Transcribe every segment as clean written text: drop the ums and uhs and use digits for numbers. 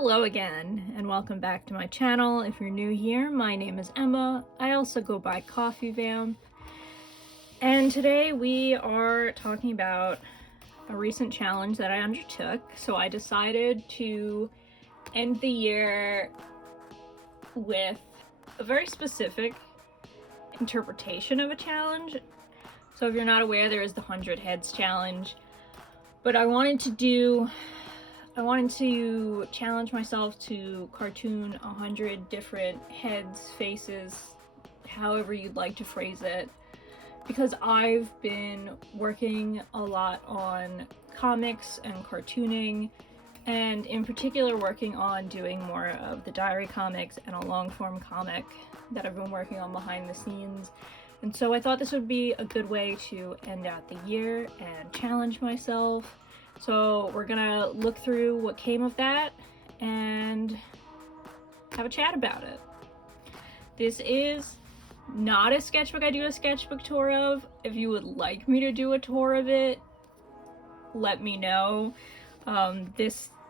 Hello again, and welcome back to my channel. If you're new here, my name is Emma. I also go by Coffee Vamp. And today we are talking about a recent challenge that I undertook. So I decided to end the year with a very specific interpretation of a challenge. So if you're not aware, there is the 100 Heads challenge. But I wanted to challenge myself to cartoon 100 different heads, faces, however you'd like to phrase it, because I've been working a lot on comics and cartooning, and in particular working on doing more of the diary comics and a long form comic that I've been working on behind the scenes. And so I thought this would be a good way to end out the year and challenge myself. So we're gonna look through what came of that and have a chat about it. This is not a sketchbook I do a sketchbook tour of. If you would like me to do a tour of it, let me know. I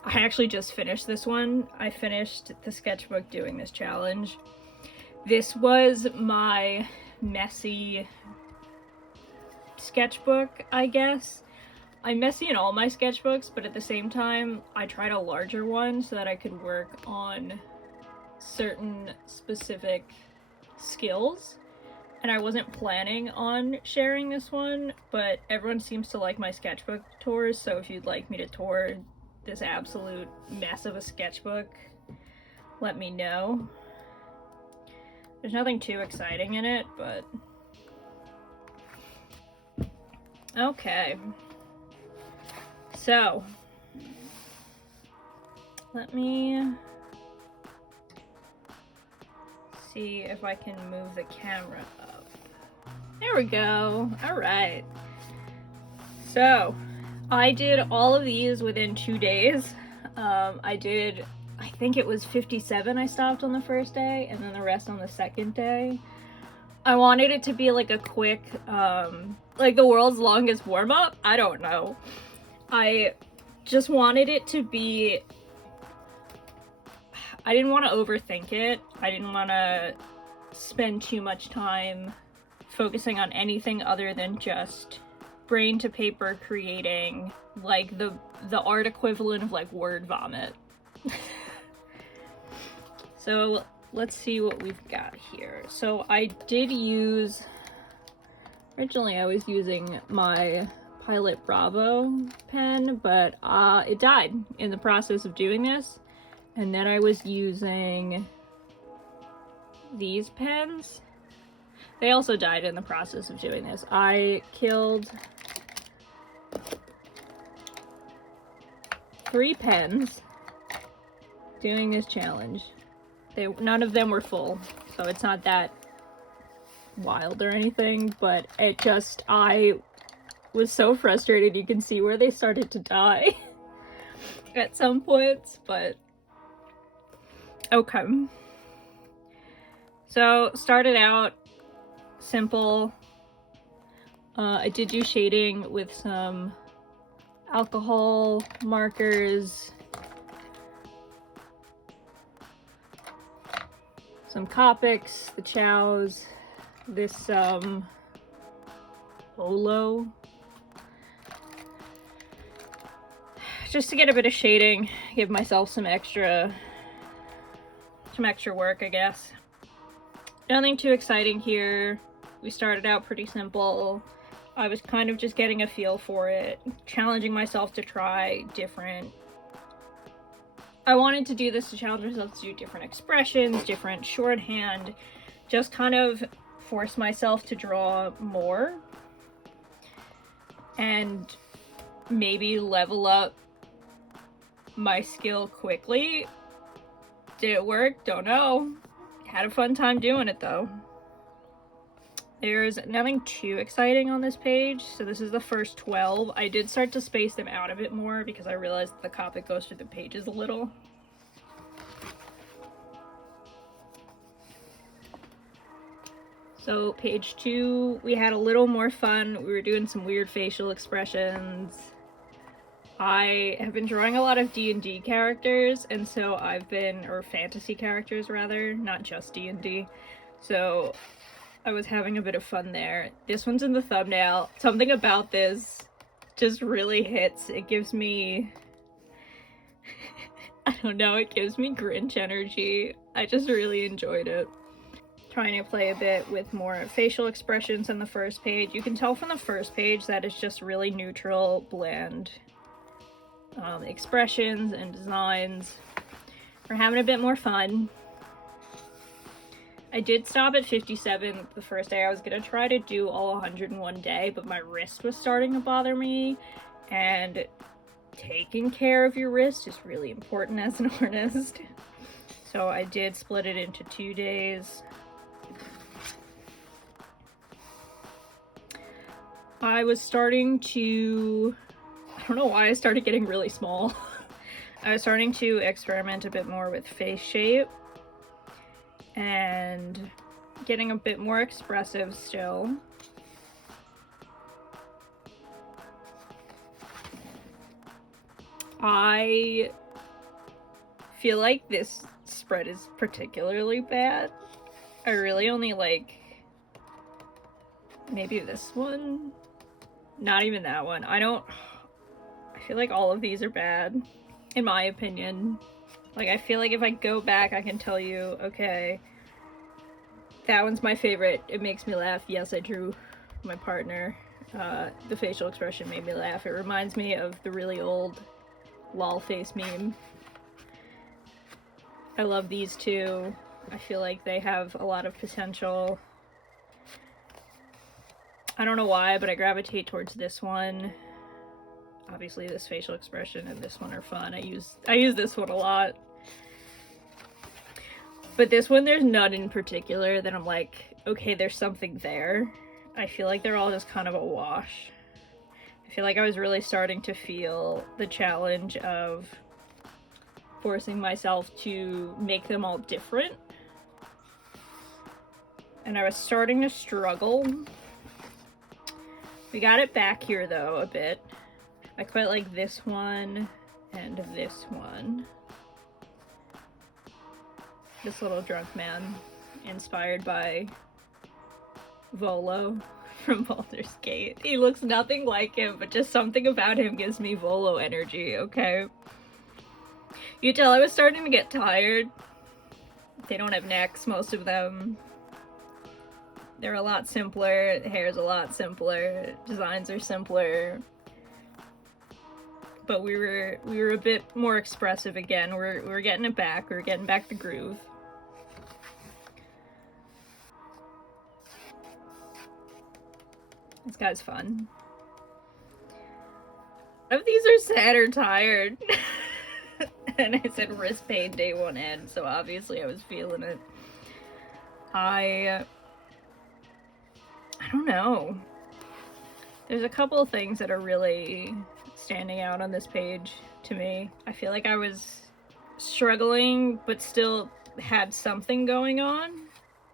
actually just finished this one. I finished the sketchbook doing this challenge. This was my messy sketchbook, I guess. I'm messy in all my sketchbooks, but at the same time, I tried a larger one so that I could work on certain specific skills. And I wasn't planning on sharing this one, but everyone seems to like my sketchbook tours, so if you'd like me to tour this absolute mess of a sketchbook, let me know. There's nothing too exciting in it, but... okay. So, let me see if I can move the camera up. There we go. All right. So, I did all of these within 2 days. I think it was 57 I stopped on the first day, and then the rest on the second day. I wanted it to be like a quick, like the world's longest warm-up? I don't know. I just wanted it to be... I didn't want to overthink it. I didn't want to spend too much time focusing on anything other than just brain to paper creating like the art equivalent of like word vomit. So let's see what we've got here. So I did use... originally I was using my Pilot Bravo pen, but it died in the process of doing this. And then I was using these pens. They also died in the process of doing this. I killed 3 pens doing this challenge. None of them were full, so it's not that wild or anything, but it just, I was so frustrated. You can see where they started to die at some points, but okay. So started out simple. I did do shading with some alcohol markers, some Copics, the chows, this Olo, just to get a bit of shading, give myself some extra work, I guess. Nothing too exciting here. We started out pretty simple. I was kind of just getting a feel for it, challenging myself to try different... I wanted to do this to challenge myself to do different expressions, different shorthand, just kind of force myself to draw more and maybe level up my skill quickly. Did it work? Don't know. Had a fun time doing it though. There's nothing too exciting on this page, so this is the first 12. I did start to space them out a bit more because I realized the Copic goes through the pages a little. So page 2, we had a little more fun. We were doing some weird facial expressions. I have been drawing a lot of D&D characters, and so or fantasy characters rather, not just D&D. So I was having a bit of fun there. This one's in the thumbnail. Something about this just really hits. It gives me, I don't know, it gives me Grinch energy. I just really enjoyed it. Trying to play a bit with more facial expressions on the first page. You can tell from the first page that it's just really neutral, bland expressions and designs. We're having a bit more fun. I did stop at 57 the first day. I was gonna try to do all 101 day, but my wrist was starting to bother me, and taking care of your wrist is really important as an artist. So I did split it into 2 days. I was starting to, I don't know why I started getting really small. I was starting to experiment a bit more with face shape and getting a bit more expressive still. I feel like this spread is particularly bad. I really only like maybe this one. Not even that one. I feel like all of these are bad, in my opinion. Like, I feel like if I go back, I can tell you, okay, that one's my favorite. It makes me laugh. Yes, I drew my partner. The facial expression made me laugh. It reminds me of the really old lol face meme. I love these two. I feel like they have a lot of potential. I don't know why, but I gravitate towards this one. Obviously this facial expression and this one are fun. I use this one a lot. But this one, there's none in particular that I'm like, okay, there's something there. I feel like they're all just kind of a wash. I feel like I was really starting to feel the challenge of forcing myself to make them all different. And I was starting to struggle. We got it back here though a bit. I quite like this one and this one. This little drunk man, inspired by Volo from Baldur's Gate. He looks nothing like him, but just something about him gives me Volo energy, okay? You tell I was starting to get tired. They don't have necks, most of them. They're a lot simpler, the hair's a lot simpler, designs are simpler. But we were a bit more expressive again. We're getting it back. We're getting back the groove. This guy's fun. None of these are sad or tired. And I said wrist pain day one end, so obviously I was feeling it. I don't know. There's a couple of things that are really standing out on this page to me. I feel like I was struggling, but still had something going on.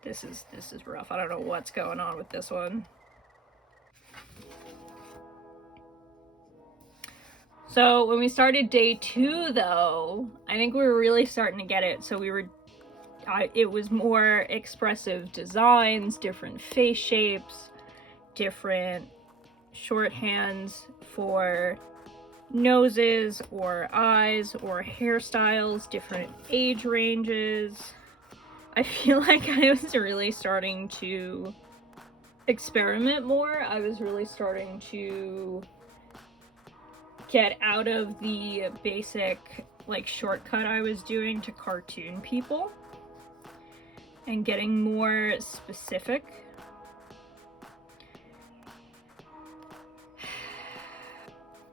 This is rough. I don't know what's going on with this one. So when we started day 2 though, I think we were really starting to get it. So it was more expressive designs, different face shapes, different shorthands for noses or eyes or hairstyles, different age ranges. I feel like I was really starting to experiment more. I was really starting to get out of the basic like shortcut I was doing to cartoon people and getting more specific.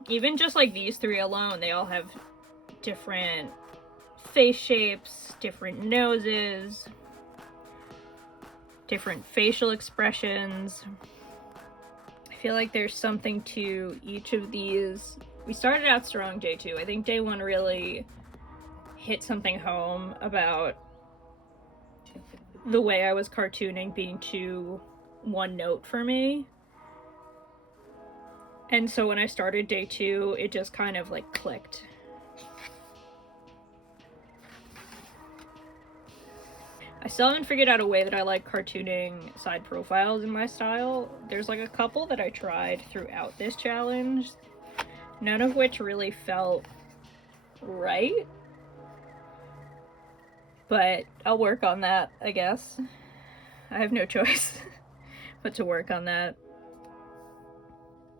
Even just like these 3 alone, they all have different face shapes, different noses, different facial expressions. I feel like there's something to each of these. We started out strong day 2. I think day 1 really hit something home about the way I was cartooning being too one note for me. And so when I started day 2, it just kind of like clicked. I still haven't figured out a way that I like cartooning side profiles in my style. There's like a couple that I tried throughout this challenge, none of which really felt right. But I'll work on that, I guess. I have no choice but to work on that.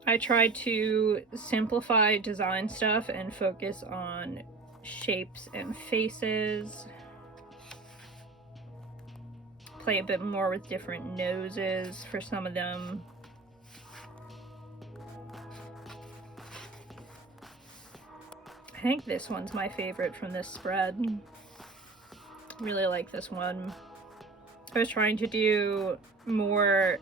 I tried to simplify design stuff and focus on shapes and faces. Play a bit more with different noses for some of them. I think this one's my favorite from this spread. Really like this one. I was trying to do more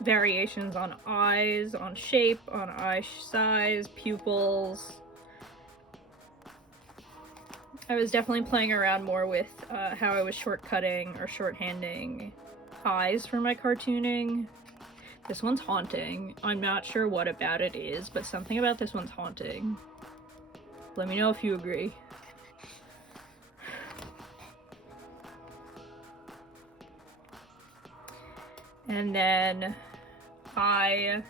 variations on eyes, on shape, on eye size, pupils. I was definitely playing around more with how I was shortcutting or shorthanding eyes for my cartooning. This one's haunting. I'm not sure what about it is, but something about this one's haunting. Let me know if you agree. And then I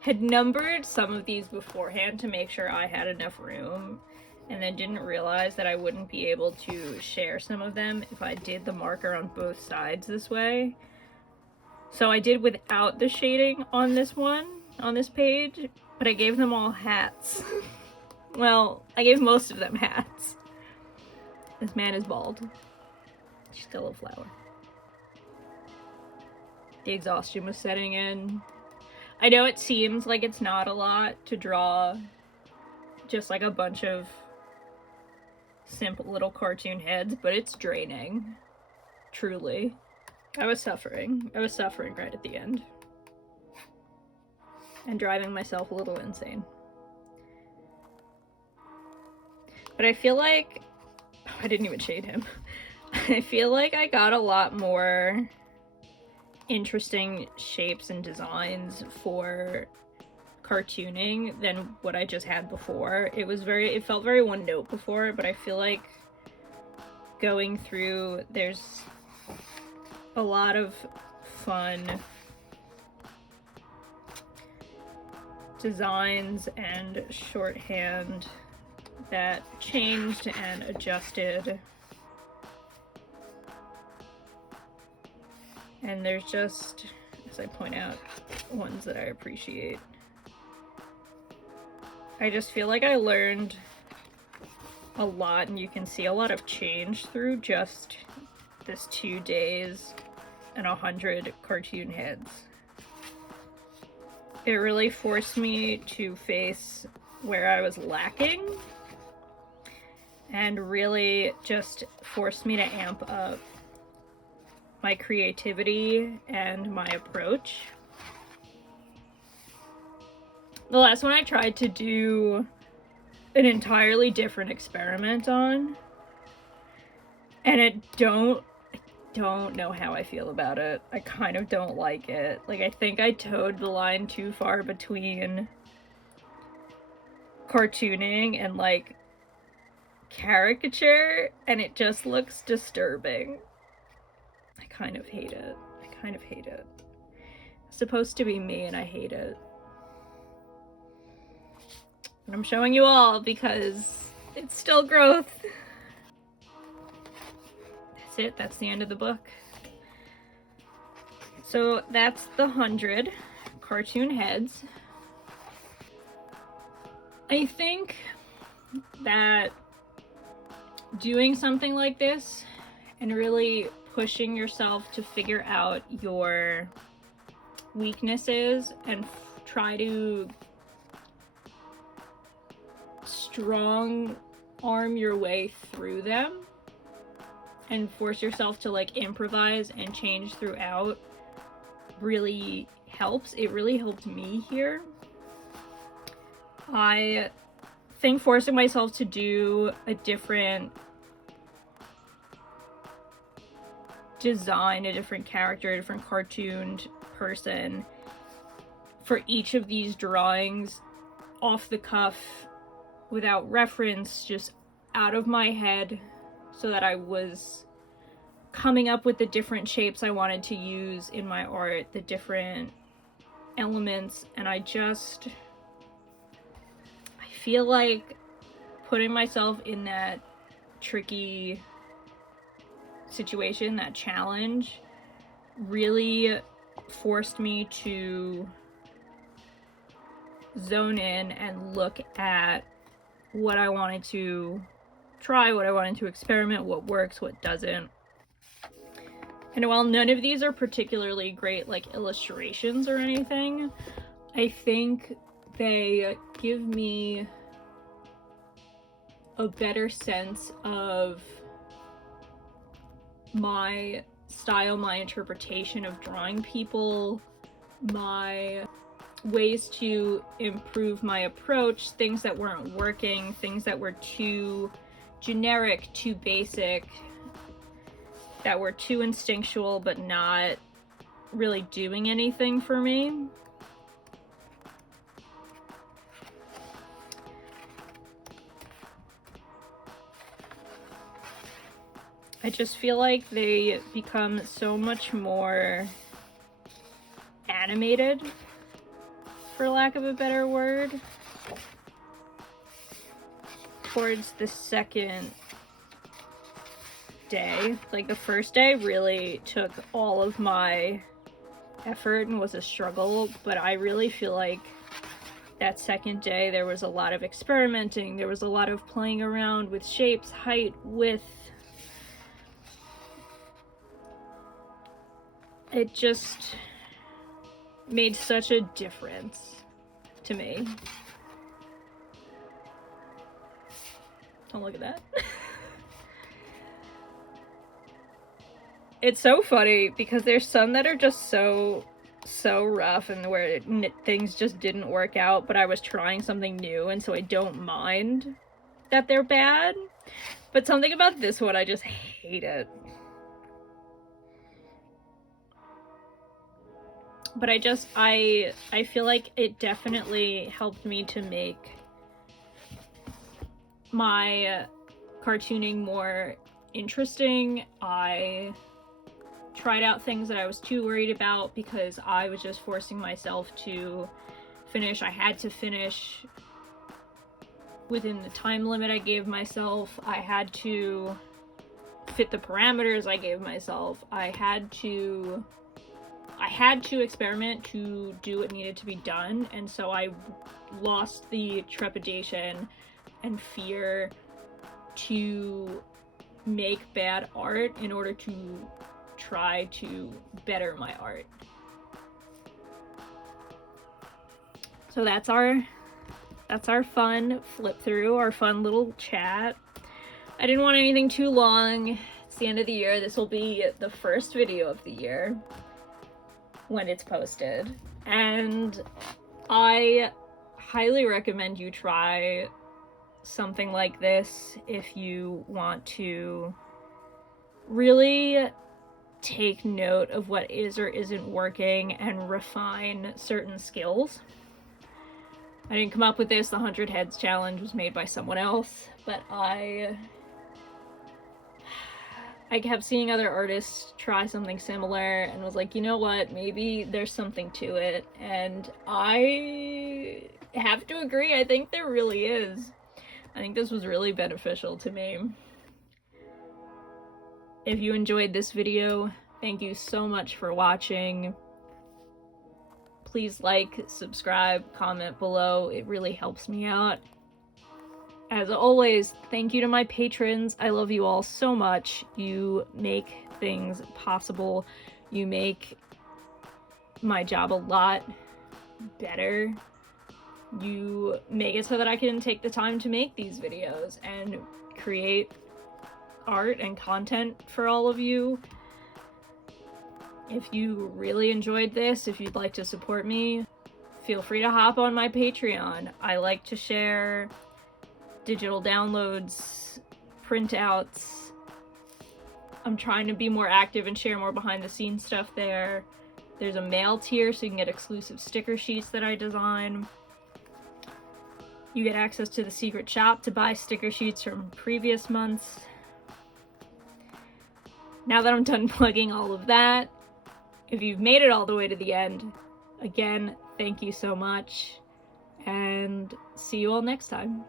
had numbered some of these beforehand to make sure I had enough room, and then didn't realize that I wouldn't be able to share some of them if I did the marker on both sides this way. So I did without the shading on this one, on this page, but I gave them all hats. Well, I gave most of them hats. This man is bald. She's still a flower. The exhaustion was setting in. I know it seems like it's not a lot to draw just like a bunch of simple little cartoon heads, but it's draining. Truly. I was suffering. I was suffering right at the end. And driving myself a little insane. But I feel like... Oh, I didn't even shade him. I feel like I got a lot more interesting shapes and designs for cartooning than what I just had before. It felt very one note before, but I feel like going through, there's a lot of fun designs and shorthand that changed and adjusted. And there's just, as I point out, ones that I appreciate. I just feel like I learned a lot, and you can see a lot of change through just this 2 days and 100 cartoon heads. It really forced me to face where I was lacking, and really just forced me to amp up my creativity and my approach. The last one I tried to do an entirely different experiment on, and I don't know how I feel about it. I kind of don't like it. Like, I think I towed the line too far between cartooning and like caricature, and it just looks disturbing. I kind of hate it. I kind of hate it. It's supposed to be me, and I hate it. And I'm showing you all because it's still growth. That's it. That's the end of the book. So that's the 100 cartoon heads. I think that doing something like this and really pushing yourself to figure out your weaknesses and try to strong arm your way through them and force yourself to like improvise and change throughout really helps. It really helped me here. I think forcing myself to do a different design, a different character, a different cartooned person for each of these drawings off the cuff, without reference, just out of my head, so that I was coming up with the different shapes I wanted to use in my art, the different elements, and I feel like putting myself in that tricky situation, that challenge, really forced me to zone in and look at what I wanted to try, what I wanted to experiment, what works, what doesn't. And while none of these are particularly great like illustrations or anything, I think they give me a better sense of my style, my interpretation of drawing people, my ways to improve my approach, things that weren't working, things that were too generic, too basic, that were too instinctual but not really doing anything for me. I just feel like they become so much more animated, for lack of a better word, towards the second day. Like, the first day really took all of my effort and was a struggle, but I really feel like that second day there was a lot of experimenting, there was a lot of playing around with shapes, height, width. It just made such a difference to me. Don't look at that. It's so funny because there's some that are just so rough and where things just didn't work out, but I was trying something new, and so I don't mind that they're bad. But something about this one, I just hate it. But I feel like it definitely helped me to make my cartooning more interesting. I tried out things that I was too worried about because I was just forcing myself to finish. I had to finish within the time limit I gave myself. I had to fit the parameters I gave myself. I had to experiment to do what needed to be done, and so I lost the trepidation and fear to make bad art in order to try to better my art. So that's our fun flip through, our fun little chat. I didn't want anything too long. It's the end of the year. This will be the first video of the year when it's posted, and I highly recommend you try something like this if you want to really take note of what is or isn't working and refine certain skills. I didn't come up with this. The 100 Heads challenge was made by someone else, but I kept seeing other artists try something similar and was like, you know what, maybe there's something to it. And I have to agree, I think there really is. I think this was really beneficial to me. If you enjoyed this video, thank you so much for watching. Please like, subscribe, comment below. It really helps me out. As always, thank you to my patrons. I love you all so much. You make things possible. You make my job a lot better. You make it so that I can take the time to make these videos and create art and content for all of you. If you really enjoyed this, if you'd like to support me, feel free to hop on my Patreon. I like to share digital downloads, printouts. I'm trying to be more active and share more behind the scenes stuff there. There's a mail tier so you can get exclusive sticker sheets that I design. You get access to the secret shop to buy sticker sheets from previous months. Now that I'm done plugging all of that, if you've made it all the way to the end, again, thank you so much, and see you all next time.